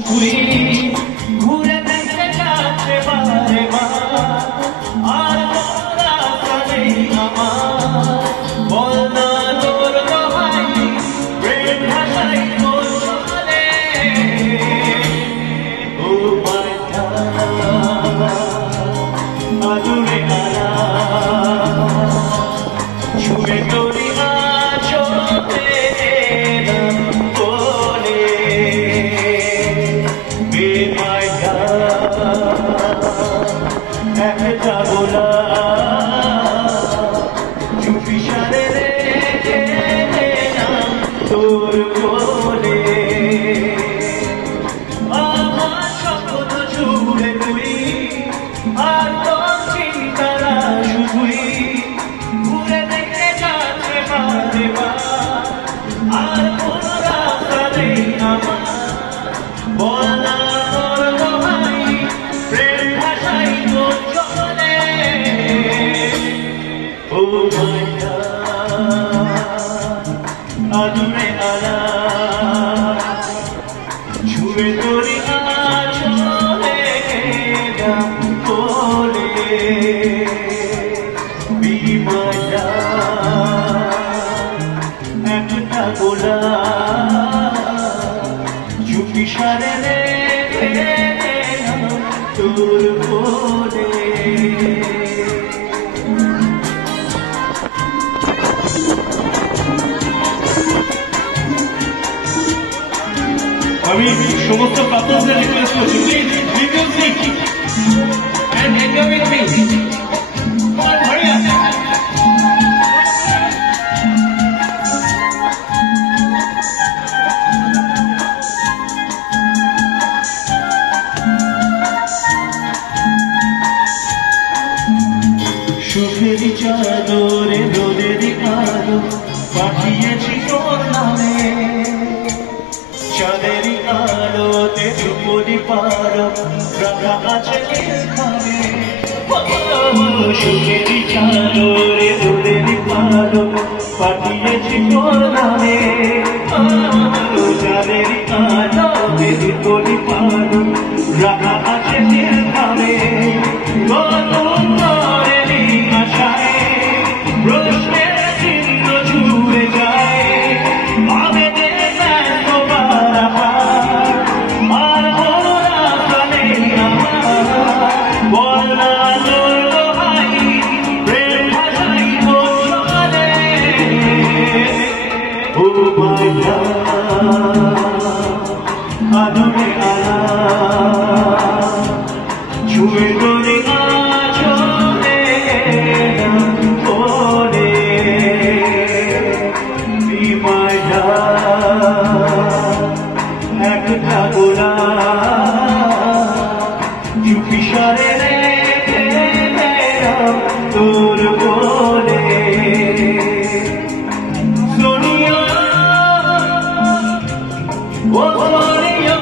তুই ঘুরে দেখে যাচ্ছে বারে বার আর তোরা চলে আমার বল না তোর দোহাই প্রেম ভাষাই তোর চলে ও মাথা আদুরে আলা ছুঁয়ে তোরি আঁচলে এলাম বলে একটা গোলা চুপি সারে রেখে এলাম তোর কোলে আমার স্বপ্ন জুড়ে তুই আর তোর চিন্তারা শুধুই ঘুরে দেখে যাচ্ছে বারে বার আর কোনো রাস্তা নেই আমার বল না তোর দোহাই প্রেম ভাষাই তোর চলে ও মায়া আদুরে আলা ছুঁয়ে তোরি আঁচলে এলাম কোলে বিমায়া একটা গোলা চুপি সারে রেখে এলাম তোর কোলে আমি সমস্ত কাপড়দের রিকোয়েস্ট করছি please music and enjoy with me hurry up সুখের চাদরে রোদের আলো পাঠিয়েছি তোর নামে চাঁদের আলোতে ধ্রুপদী পারো রাখা আছে নীলখানে সুখের চাদরে রোদের আলো পাঠিয়েছি তোর নামে চাঁদের আলোতে ধ্রুপদী পারো রাখা আছে নীলখানে প্রশ্নের চিহ্ন জুড়ে যায় আবেদের ব্যস্ত পারাপার আর কোনো রাস্তা নেই আমার বল না তোর দোহাই প্রেম ভাষাই তোর চলে ও মায়া আদুরে আলা ছুঁয়ে তোরি আঁচলে এলাম কোলে বিমায়া একটা গোলা চুপি সারে রেখে এলাম তোর কোলে সোনিয়া ও সোনিয়া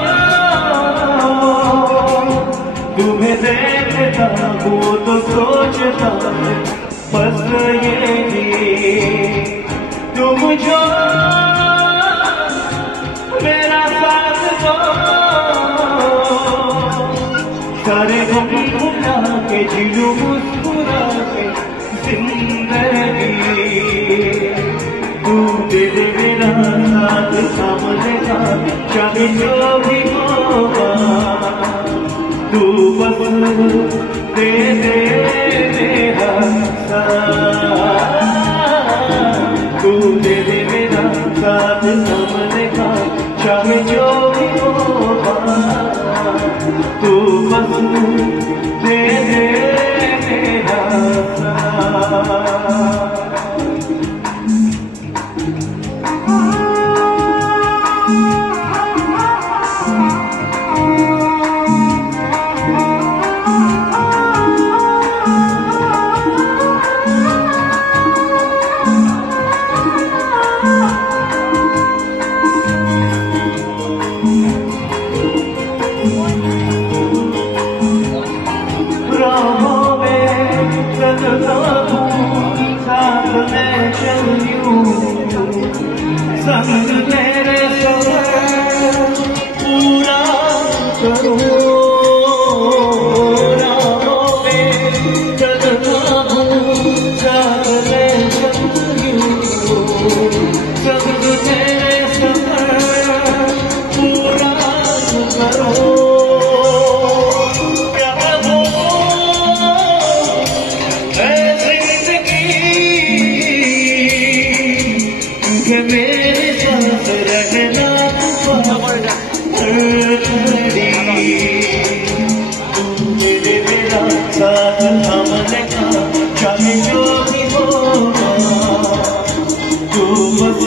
तुम्हें देखता हूँ तो सोचता बस यही तुम जो मेरा साथ दो सारे गम भुला के जीलू मुस्कुरा के जिंदगी तू दे दे मेरा साथ सामने चाहे जो भी होगा तू बस दे दे मेरा साथ तू दे दे मेरा साथ सामने का चाहे जो भी होगा तू बस दे दे मेरा साथ करो प्यार हो जिंदगी कि मेरे साथ रहना मेरा साथ थामने का चाहे जो भी होगा तू बस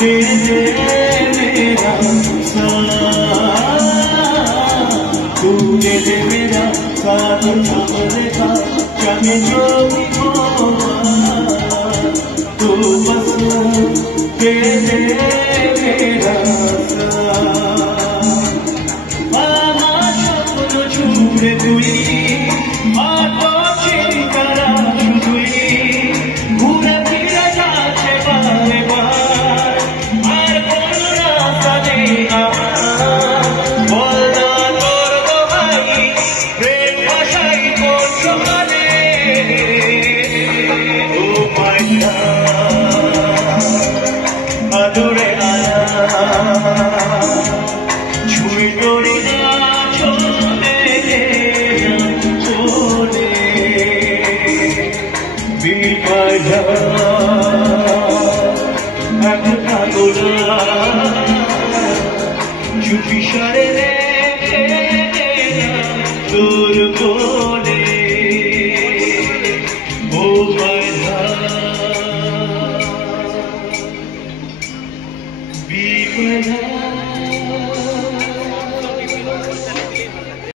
दे दे मेरा साथ तू दे दे मेरा साथ थामने का चाहे जो भी होगा तू बस दे दे मेरा তুই আতো চিন্তারা শুধুই ঘুরে ফিরে যাচ্ছে বারে বার আর কোন রাস্তা নেই বল না তোর দোহাই প্রেম ভাষাই কোন সমানে ও মাইয়া আদরে আয়া ছুঁই করি না চুপি সরে রে